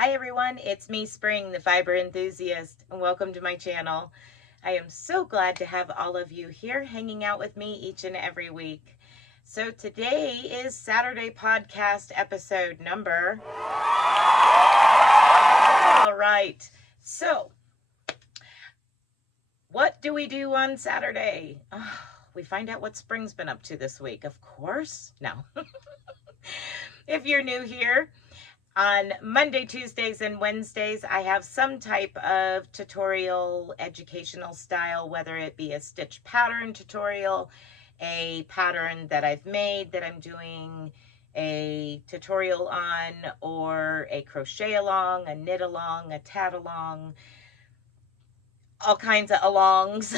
Hi everyone, it's me Spring, the fiber enthusiast, and welcome to my channel. I am so glad to have all of you here hanging out with me each and every week. So today is Saturday podcast episode number. All right, so what do we do on Saturday? Oh, we find out what Spring's been up to this week, of course. No. If you're new here, on Monday, Tuesdays, and Wednesdays, I have some type of tutorial, educational style, whether it be a stitch pattern tutorial, a pattern that I've made that I'm doing a tutorial on, or a crochet along, a knit along, a tat along, all kinds of alongs.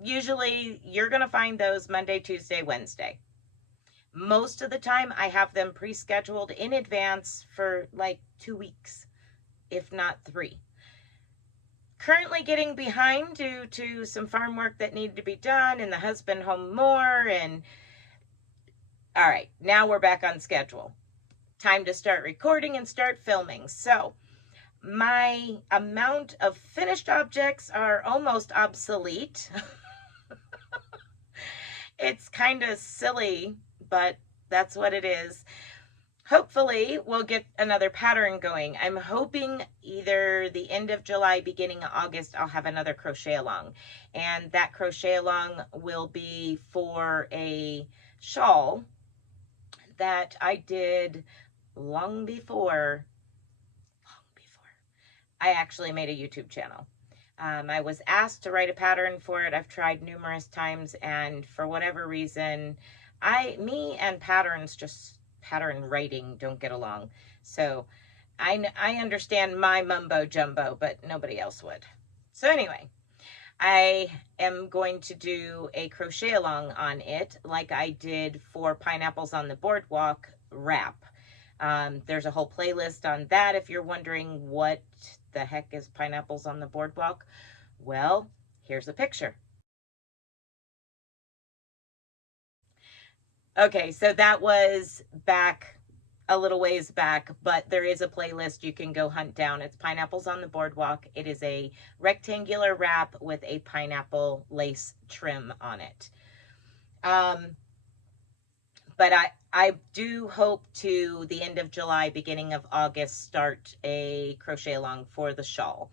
Usually you're going to find those Monday, Tuesday, Wednesday. Most of the time, I have them pre-scheduled in advance for like 2 weeks, if not 3. Currently getting behind due to some farm work that needed to be done and the husband home more. And all right, now we're back on schedule. Time to start recording and start filming. So my amount of finished objects are almost obsolete. It's kind of silly, but that's what it is. Hopefully we'll get another pattern going. I'm hoping either the end of July, beginning of August, I'll have another crochet along. And that crochet along will be for a shawl that I did long before I actually made a YouTube channel. I was asked to write a pattern for it. I've tried numerous times, and for whatever reason, me and pattern writing don't get along. So I understand my mumbo jumbo, but nobody else would. So anyway, I am going to do a crochet along on it like I did for Pineapples on the Boardwalk wrap. There's a whole playlist on that if you're wondering what the heck is Pineapples on the Boardwalk. Well, here's a picture. Okay, so that was back a little ways back, but there is a playlist you can go hunt down. It's Pineapples on the Boardwalk. It is a rectangular wrap with a pineapple lace trim on it. But I do hope to the end of July, beginning of August, start a crochet along for the shawl.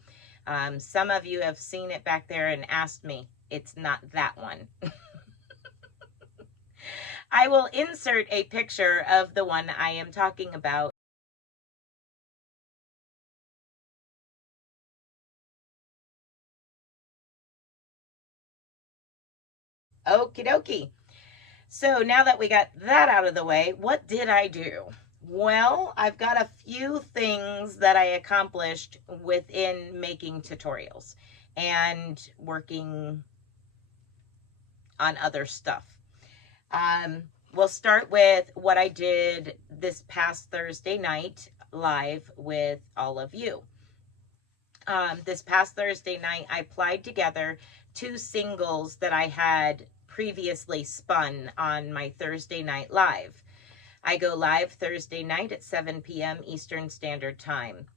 Some of you have seen it back there and asked me. It's not that one. I will insert a picture of the one I am talking about. Okie dokie. So now that we got that out of the way, what did I do? Well, I've got a few things that I accomplished within making tutorials and working on other stuff. We'll start with what I did this past Thursday night live with all of you. This past Thursday night, I plied together 2 singles that I had previously spun on my Thursday night live. I go live Thursday night at 7 p.m. Eastern Standard Time.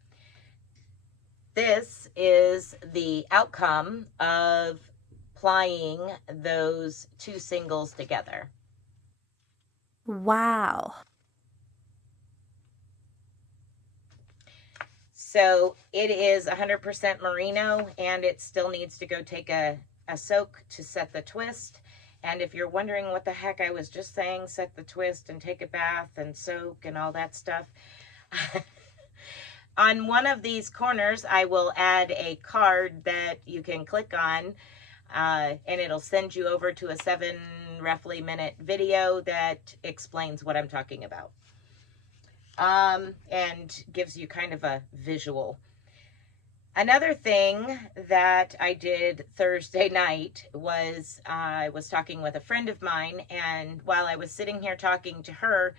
This is the outcome of plying those 2 singles together. Wow. So it is 100% merino, and it still needs to go take a soak to set the twist. And if you're wondering what the heck I was just saying, set the twist and take a bath and soak and all that stuff. On one of these corners, I will add a card that you can click on, and it'll send you over to a 7 roughly minute video that explains what I'm talking about. And gives you kind of a visual. Another thing that I did Thursday night was I was talking with a friend of mine, and while I was sitting here talking to her,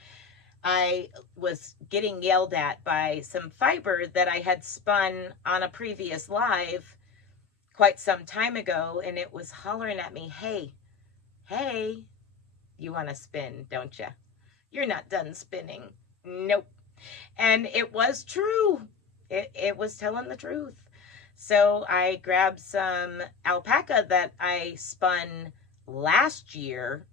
I was getting yelled at by some fiber that I had spun on a previous live quite some time ago, and it was hollering at me, hey, you want to spin, don't you? You're not done spinning. Nope. And it was true. It was telling the truth. So I grabbed some alpaca that I spun last year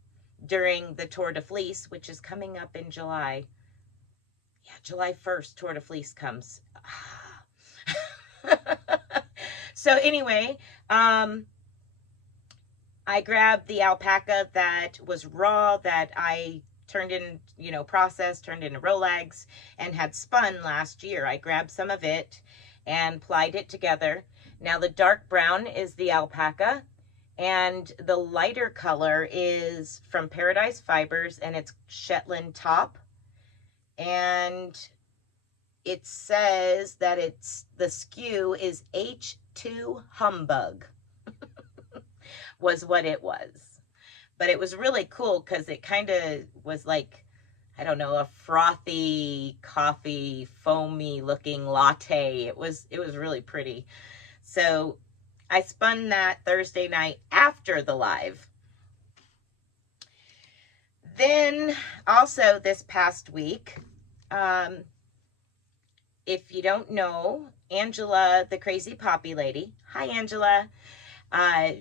during the Tour de Fleece, which is coming up in July. Yeah, July 1st, Tour de Fleece comes. So anyway, I grabbed the alpaca that was raw, that I turned in, processed, turned into Rolags, and had spun last year. I grabbed some of it and plied it together. Now the dark brown is the alpaca, and the lighter color is from Paradise Fibers, and it's Shetland top. And it says that the SKU is H2 Humbug was what it was. But it was really cool because it kind of was like, I don't know, a frothy, coffee, foamy looking latte. It was really pretty. So I spun that Thursday night after the live. Then also this past week, if you don't know, Angela, the crazy poppy lady. Hi, Angela.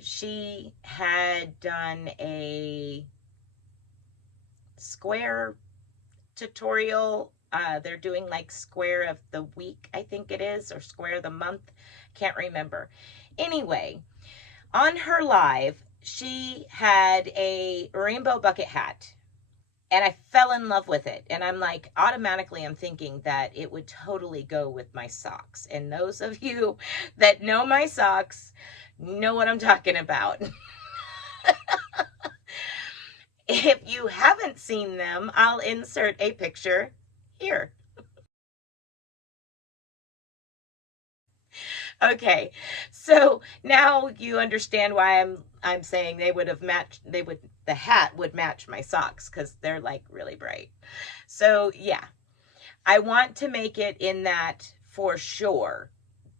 She had done a square tutorial. They're doing like square of the week, I think it is, or square of the month. Can't remember. Anyway, on her live, she had a rainbow bucket hat. And I fell in love with it. And I'm like, automatically, I'm thinking that it would totally go with my socks. And those of you that know my socks know what I'm talking about. If you haven't seen them, I'll insert a picture here. Okay, so now you understand why I'm saying the hat would match my socks, because they're like really bright. So yeah, I want to make it in that for sure,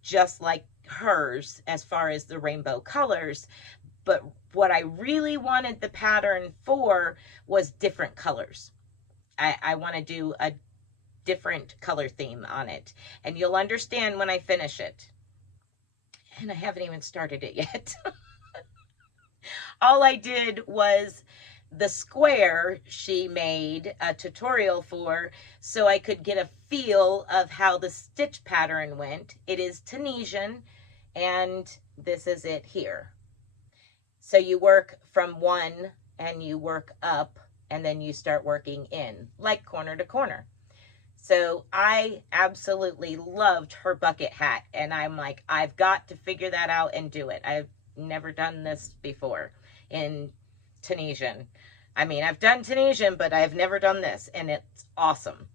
just like hers as far as the rainbow colors. But what I really wanted the pattern for was different colors. I want to do a different color theme on it, and you'll understand when I finish it. And I haven't even started it yet. All I did was the square she made a tutorial for, so I could get a feel of how the stitch pattern went. It is Tunisian, and this is it here. So you work from one and you work up, and then you start working in, like corner to corner. So I absolutely loved her bucket hat, and I'm like, I've got to figure that out and do it. I've never done this before in Tunisian. I mean, I've done Tunisian, but I've never done this, and it's awesome.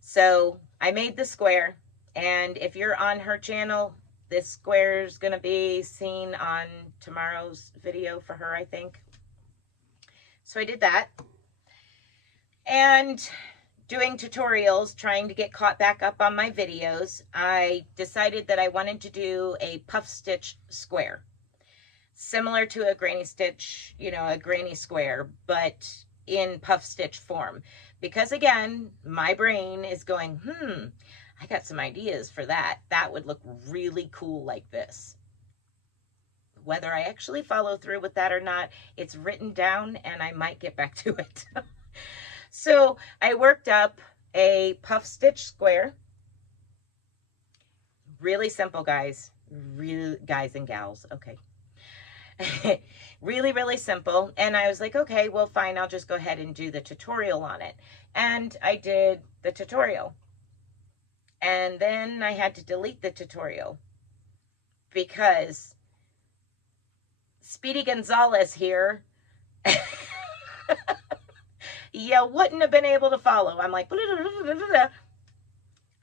So I made the square, and if you're on her channel, this square is going to be seen on tomorrow's video for her, I think. So I did that. And doing tutorials, trying to get caught back up on my videos, I decided that I wanted to do a puff stitch square. Similar to a granny stitch, a granny square, but in puff stitch form. Because again, my brain is going, I got some ideas for that. That would look really cool like this. Whether I actually follow through with that or not, it's written down and I might get back to it. So I worked up a puff stitch square. Really simple, guys. Really, guys and gals. Okay. Really, really simple. And I was like, okay, well, fine. I'll just go ahead and do the tutorial on it. And I did the tutorial. And then I had to delete the tutorial because Speedy Gonzalez here, you wouldn't have been able to follow. I'm like,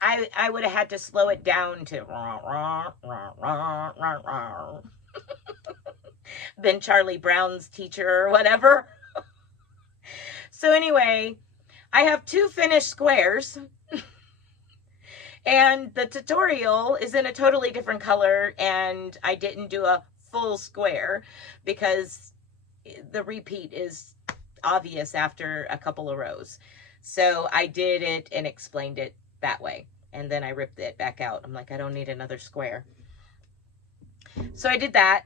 I would have had to slow it down to been Charlie Brown's teacher or whatever. So anyway, I have 2 finished squares. And the tutorial is in a totally different color, and I didn't do a full square because the repeat is obvious after a couple of rows. So I did it and explained it that way. And then I ripped it back out. I'm like, I don't need another square. So I did that.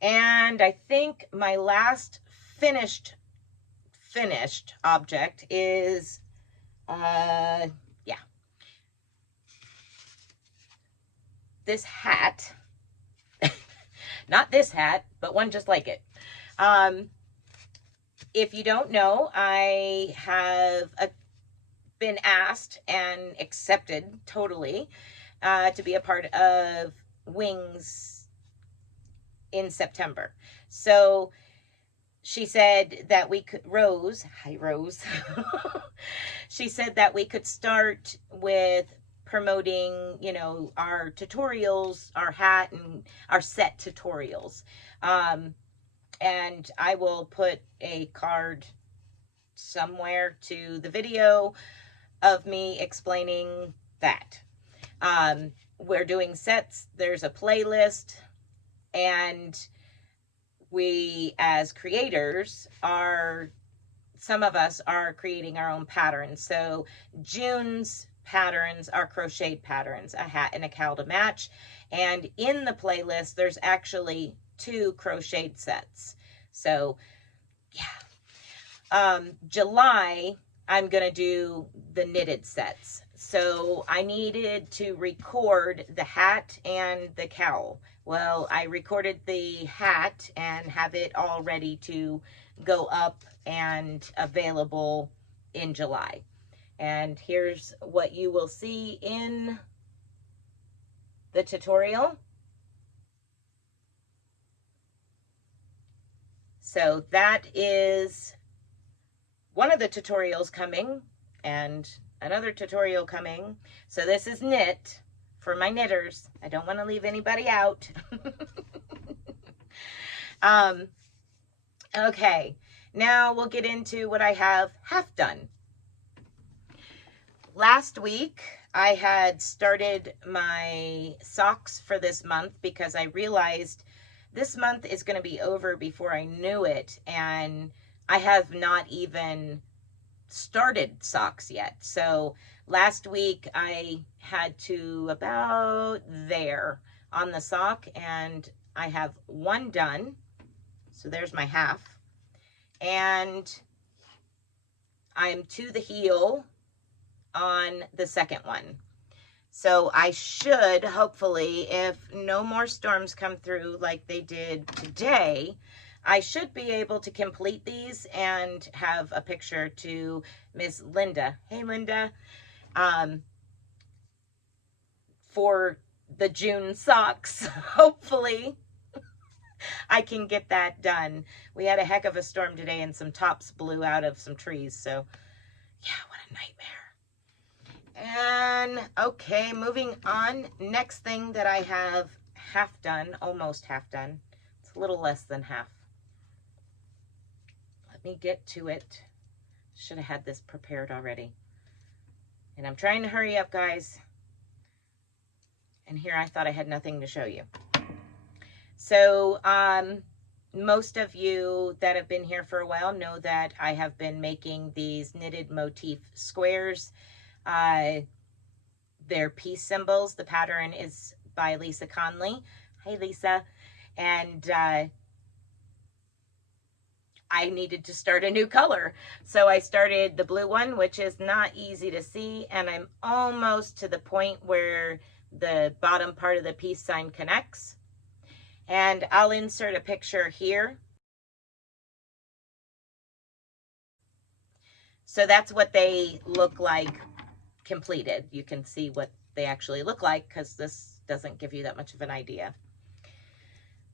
And I think my last finished object is, yeah, this hat. Not this hat, but one just like it. If you don't know, I have been asked and accepted totally to be a part of Wings in September. So she said that we could, Rose, hi Rose, she said that we could start with promoting, you know, our tutorials, our hat and our set tutorials. And I will put a card somewhere to the video of me explaining that. We're doing sets, there's a playlist, and we as creators are, some of us are creating our own patterns. So June's patterns are crocheted patterns, a hat and a cowl to match. And in the playlist, there's actually 2 crocheted sets. So yeah. July, I'm going to do the knitted sets. So I needed to record the hat and the cowl. Well, I recorded the hat and have it all ready to go up and available in July. And here's what you will see in the tutorial. So that is one of the tutorials coming, and another tutorial coming. So this is knit for my knitters. I don't want to leave anybody out. Okay, now we'll get into what I have half done. Last week, I had started my socks for this month because I realized this month is going to be over before I knew it, and I have not even started socks yet. So last week I had to about there on the sock, and I have one done. So there's my half, and I'm to the heel on the second one. So I should, hopefully, if no more storms come through like they did today, I should be able to complete these and have a picture to Miss Linda. Hey, Linda. For the June socks. Hopefully, I can get that done. We had a heck of a storm today and some tops blew out of some trees. So, yeah, what a nightmare. And, okay, moving on. Next thing that I have half done, almost half done. It's a little less than half. Let me get to it. Should have had this prepared already. And I'm trying to hurry up, guys. And here I thought I had nothing to show you. So, most of you that have been here for a while know that I have been making these knitted motif squares. They're peace symbols. The pattern is by Lisa Conley. Hi, Lisa. And I needed to start a new color. So I started the blue one, which is not easy to see. And I'm almost to the point where the bottom part of the peace sign connects. And I'll insert a picture here. So that's what they look like completed. You can see what they actually look like because this doesn't give you that much of an idea.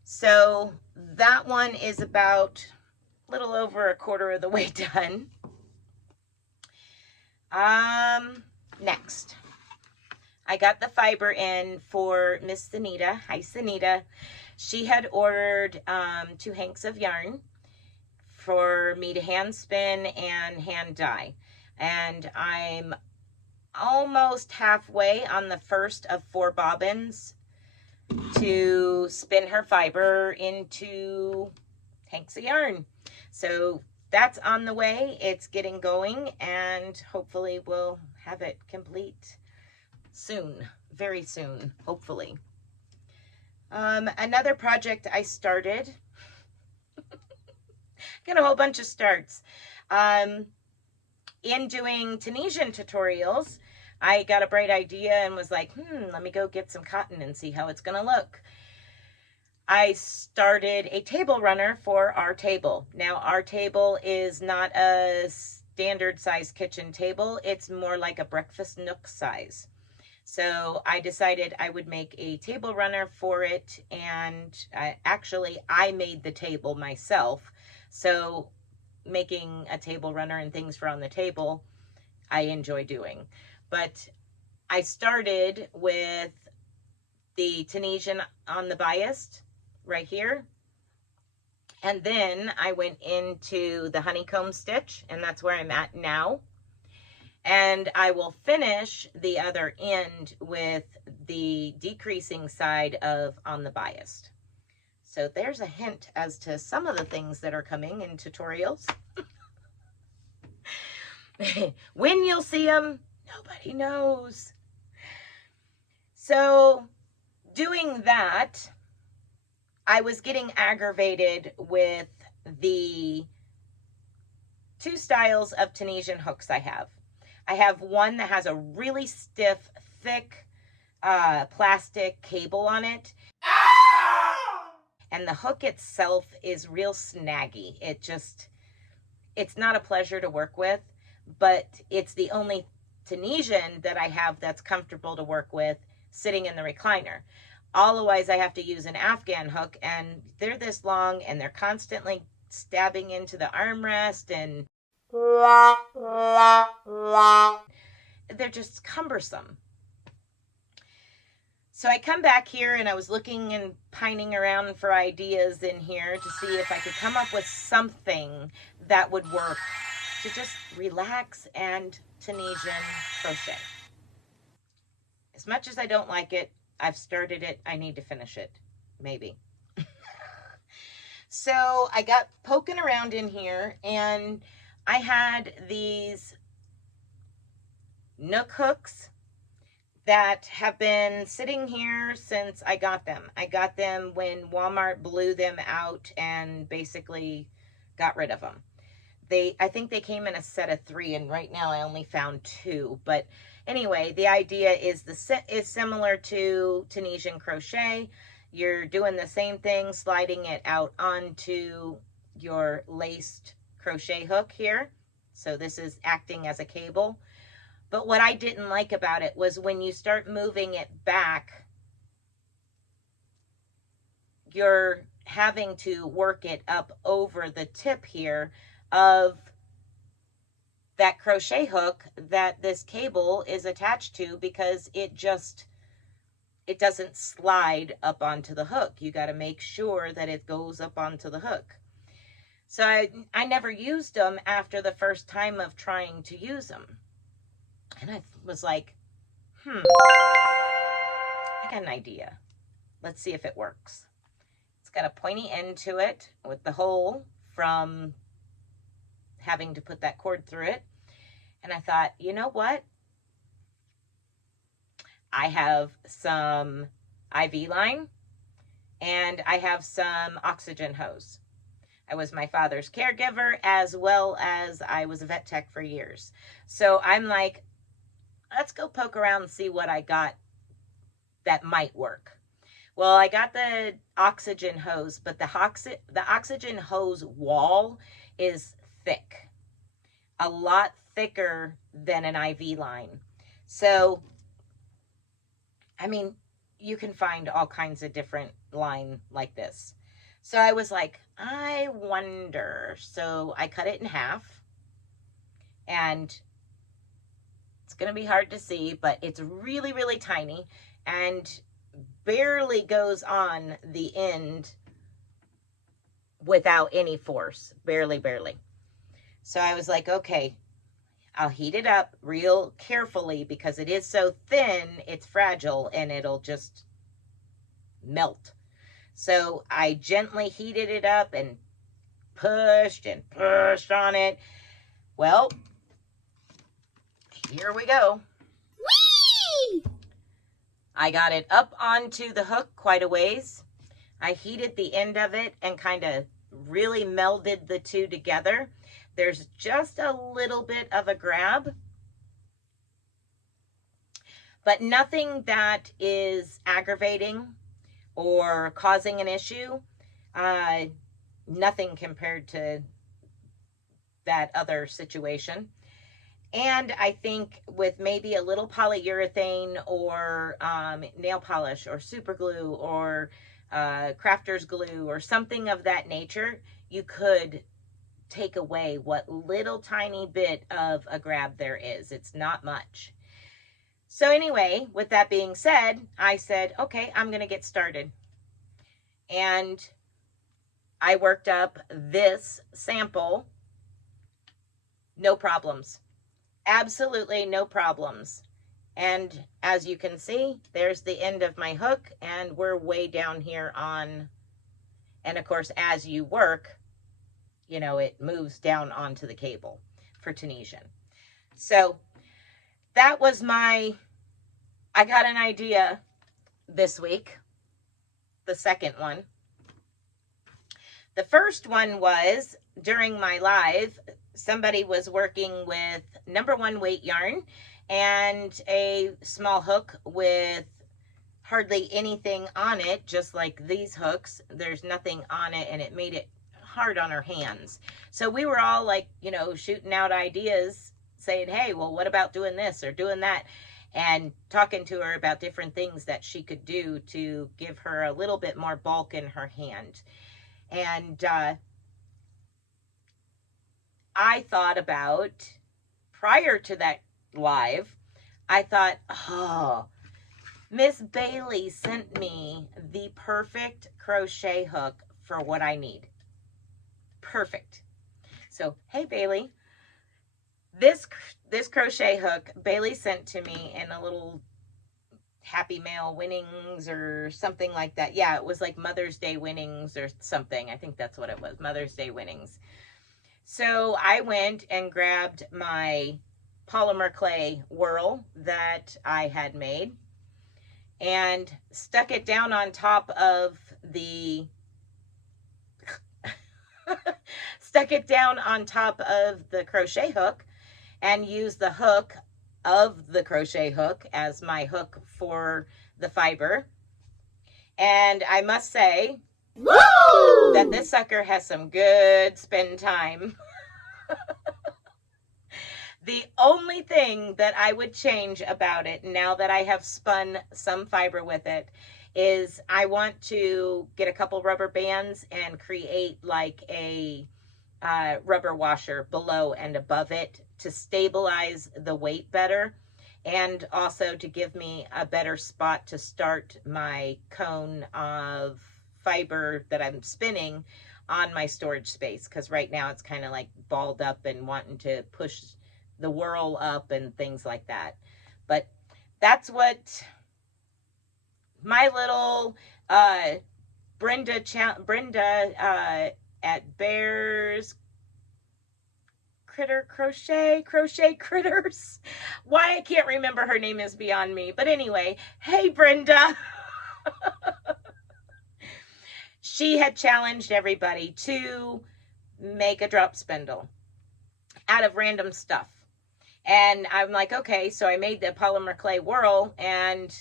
So that one is about a little over a quarter of the way done. Next, I got the fiber in for Miss Sanita. Hi, Sanita. She had ordered 2 hanks of yarn for me to hand spin and hand dye. And I'm almost halfway on the first of 4 bobbins to spin her fiber into hanks of yarn. So that's on the way. It's getting going, and hopefully we'll have it complete soon, very soon, hopefully. Another project I started, got a whole bunch of starts. In doing Tunisian tutorials, I got a bright idea and was like, let me go get some cotton and see how it's going to look. I started a table runner for our table. Now, our table is not a standard size kitchen table. It's more like a breakfast nook size. So I decided I would make a table runner for it, and I made the table myself. So making a table runner and things for on the table, I enjoy doing. But I started with the Tunisian on the bias right here. And then I went into the honeycomb stitch, and that's where I'm at now. And I will finish the other end with the decreasing side of on the bias. So there's a hint as to some of the things that are coming in tutorials. When you'll see them, nobody knows. So doing that, I was getting aggravated with the two styles of Tunisian hooks I have. I have one that has a really stiff, thick plastic cable on it. And the hook itself is real snaggy. It's not a pleasure to work with, but it's the only Tunisian that I have that's comfortable to work with sitting in the recliner. Otherwise, I have to use an Afghan hook, and they're this long, and they're constantly stabbing into the armrest, and they're just cumbersome. So I come back here, and I was looking and pining around for ideas in here to see if I could come up with something that would work to just relax and Tunisian crochet. As much as I don't like it, I've started it. I need to finish it, maybe. So I got poking around in here, and I had these Nook hooks that have been sitting here since I got them. I got them when Walmart blew them out and basically got rid of them. I think they came in a set of 3, and right now I only found 2. But anyway, the idea is similar to Tunisian crochet. You're doing the same thing, sliding it out onto your laced crochet hook here. So this is acting as a cable. But what I didn't like about it was when you start moving it back, you're having to work it up over the tip here of that crochet hook that this cable is attached to, because it doesn't slide up onto the hook. You got to make sure that it goes up onto the hook. So I never used them after the first time of trying to use them. And I was like, I got an idea. Let's see if it works. It's got a pointy end to it with the hole from having to put that cord through it. And I thought, you know what? I have some IV line, and I have some oxygen hose. I was my father's caregiver, as well as I was a vet tech for years. So I'm like, let's go poke around and see what I got that might work. Well, I got the oxygen hose, but the oxygen hose wall is thick, a lot thicker than an IV line. So, I mean, you can find all kinds of different line like this. So I was like, I wonder. So I cut it in half, and it's going to be hard to see, but it's really, really tiny and barely goes on the end without any force. Barely. So I was like, okay, I'll heat it up real carefully, because it is so thin, it's fragile, and it'll just melt. So I gently heated it up and pushed on it. Well, here we go. Whee! I got it up onto the hook quite a ways. I heated the end of it and kind of really melded the two together. There's just a little bit of a grab, but nothing that is aggravating or causing an issue. Nothing compared to that other situation. And I think with maybe a little polyurethane or nail polish or super glue or crafter's glue or something of that nature, you could take away what little tiny bit of a grab there is. It's not much. So anyway, with that being said, I said, okay, I'm going to get started. And I worked up this sample, no problems. Absolutely no problems. And as you can see, there's the end of my hook, and we're way down here on, and of course, as you work, you know, it moves down onto the cable for Tunisian. So that was I got an idea this week, the second one. The first one was during my live, somebody was working with #1 weight yarn and a small hook with hardly anything on it, just like these hooks. There's nothing on it, and it made it hard on her hands. So we were all like, you know, shooting out ideas, saying, hey, well, what about doing this or doing that? And talking to her about different things that she could do to give her a little bit more bulk in her hand. And I thought about, prior to that live, I thought, oh, Miss Bailey sent me the perfect crochet hook for what I need. Perfect. So, hey, Bailey, this crochet hook Bailey sent to me in a little Happy Mail winnings or something like that. Yeah, it was like Mother's Day winnings or something. I think that's what it was, Mother's Day winnings. So I went and grabbed my polymer clay whirl that I had made and stuck it down on top of the stuck it down on top of the crochet hook and used the hook of the crochet hook as my hook for the fiber. And I must say, woo, that this sucker has some good spin time. The only thing that I would change about it now that I have spun some fiber with it is I want to get a couple rubber bands and create like a rubber washer below and above it to stabilize the weight better, and also to give me a better spot to start my cone of fiber that I'm spinning on my storage space, because right now it's kind of like balled up and wanting to push the whirl up and things like that. But that's what my little Brenda at Bears Crochet Critters. Why I can't remember her name is beyond me. But anyway, hey Brenda. She had challenged everybody to make a drop spindle out of random stuff. And I'm like, okay, so I made the polymer clay whirl and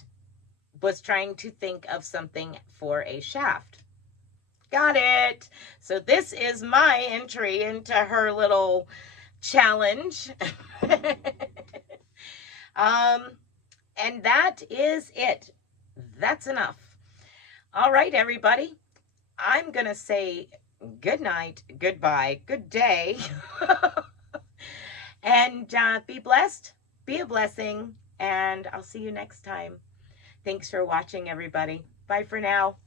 was trying to think of something for a shaft. Got it. So this is my entry into her little challenge. And that is it. That's enough. All right, everybody. I'm going to say good night, goodbye, good day. And be blessed, be a blessing, and I'll see you next time. Thanks for watching, everybody. Bye for now.